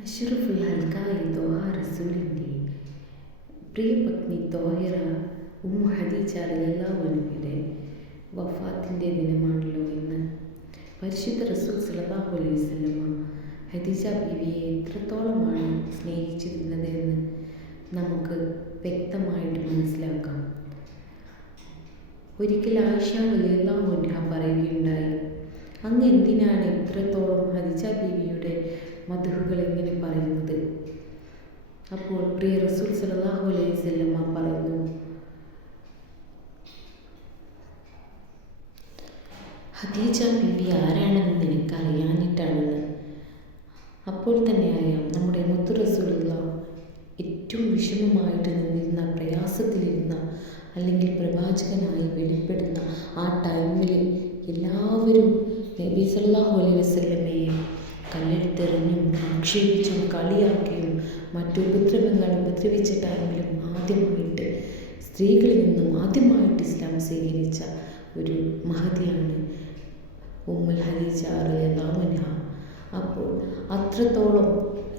അഷ്റഫുൽ ഹൽക്കായി ത്വാഹ റസൂലിൻ്റെ പ്രിയപത്നി ത്വാഹിറ ഉമ്മു ഖദീജ റളിയല്ലാഹു അൻഹയുടെ വഫാത്തിൻ്റെ ദിനമാണല്ലോ ഇന്ന്. പരിശുദ്ധ റസൂൽ സ്വല്ലല്ലാഹു അലൈഹി വസല്ലമ ഖദീജ ബീവിയെ എത്രത്തോളമാണ് സ്നേഹിച്ചിരുന്നതെന്ന് നമുക്ക് വ്യക്തമായിട്ട് മനസ്സിലാക്കാം. ഒരിക്കൽ ആയിഷ റളിയല്ലാഹു അൻഹ പറയുകയുണ്ടായി, അങ്ങ് എന്തിനാണ് ഇത്രത്തോളം ഖദീജ ബീവിയുടെ മദ്ഹുകൾ എങ്ങനെ പറയുന്നത്? അപ്പോൾ പ്രിയ റസൂൽ സ്വല്ലല്ലാഹു അലൈഹി വസല്ലമ പറഞ്ഞു, ഖദീജ ബീവി ആരാണെന്ന് നിനക്ക് അറിയാനിട്ടാണെന്ന്. അപ്പോൾ തന്നെ അറിയാം, നമ്മുടെ മുത്തു റസൂലുള്ള ഏറ്റവും വിഷമമായിട്ട് നിന്നിരുന്ന, പ്രയാസത്തിലിരുന്ന, അല്ലെങ്കിൽ പ്രവാചകനായി വെളിപ്പെടുന്ന ആ ടൈമിൽ എല്ലാവരും നബി സല്ലല്ലാഹു അലൈഹി വസല്ലമയെ കല്ലെടുത്തെറിഞ്ഞും ആക്ഷേപിച്ചും കളിയാക്കിയും മറ്റുപദ്രവങ്ങൾ ഉപദ്രവിച്ച ടൈമിലും ആദ്യമായിട്ട് സ്ത്രീകളിൽ നിന്നും ആദ്യമായിട്ട് ഇസ്ലാം സ്വീകരിച്ച ഒരു മഹതിയാണ് ഉമ്മുൽ ഖദീജ റളിയല്ലാഹു അൻഹ. അപ്പോൾ അത്രത്തോളം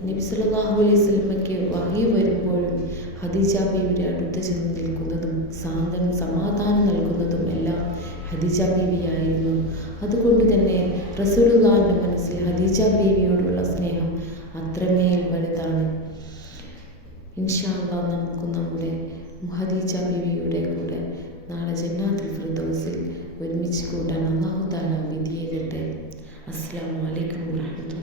നബി സല്ലല്ലാഹു അലൈഹി വസല്ലമയ്ക്ക് വഹി വരുമ്പോഴും ഖദീജ ബീവിയുടെ അടുത്ത് ചെന്ന് നിൽക്കുന്നതും സമാധാനം നൽകുന്നതും എല്ലാം ഖദീജ ബീവിയായിരുന്നു. അതുകൊണ്ട് തന്നെ റസൂലുള്ളാഹിൻ്റെ മനസ്സിൽ ഖദീജ ബീവിയോടുള്ള സ്നേഹം അത്രമേൽ വലുതാണ്. ഇൻഷാ അല്ലാഹ് നമുക്ക് നമ്മുടെ ഖദീജ ബീവിയുടെ കൂടെ നാളെ ജന്നാത്തുൽ ഫിർദൗസിൽ ഒരുമിച്ച് കൂട്ടാൻ അല്ലാഹു തആല വിധിയേകട്ടെ. അസ്സലാമു അലൈക്കും വറഹ്മത്തുള്ളാഹി.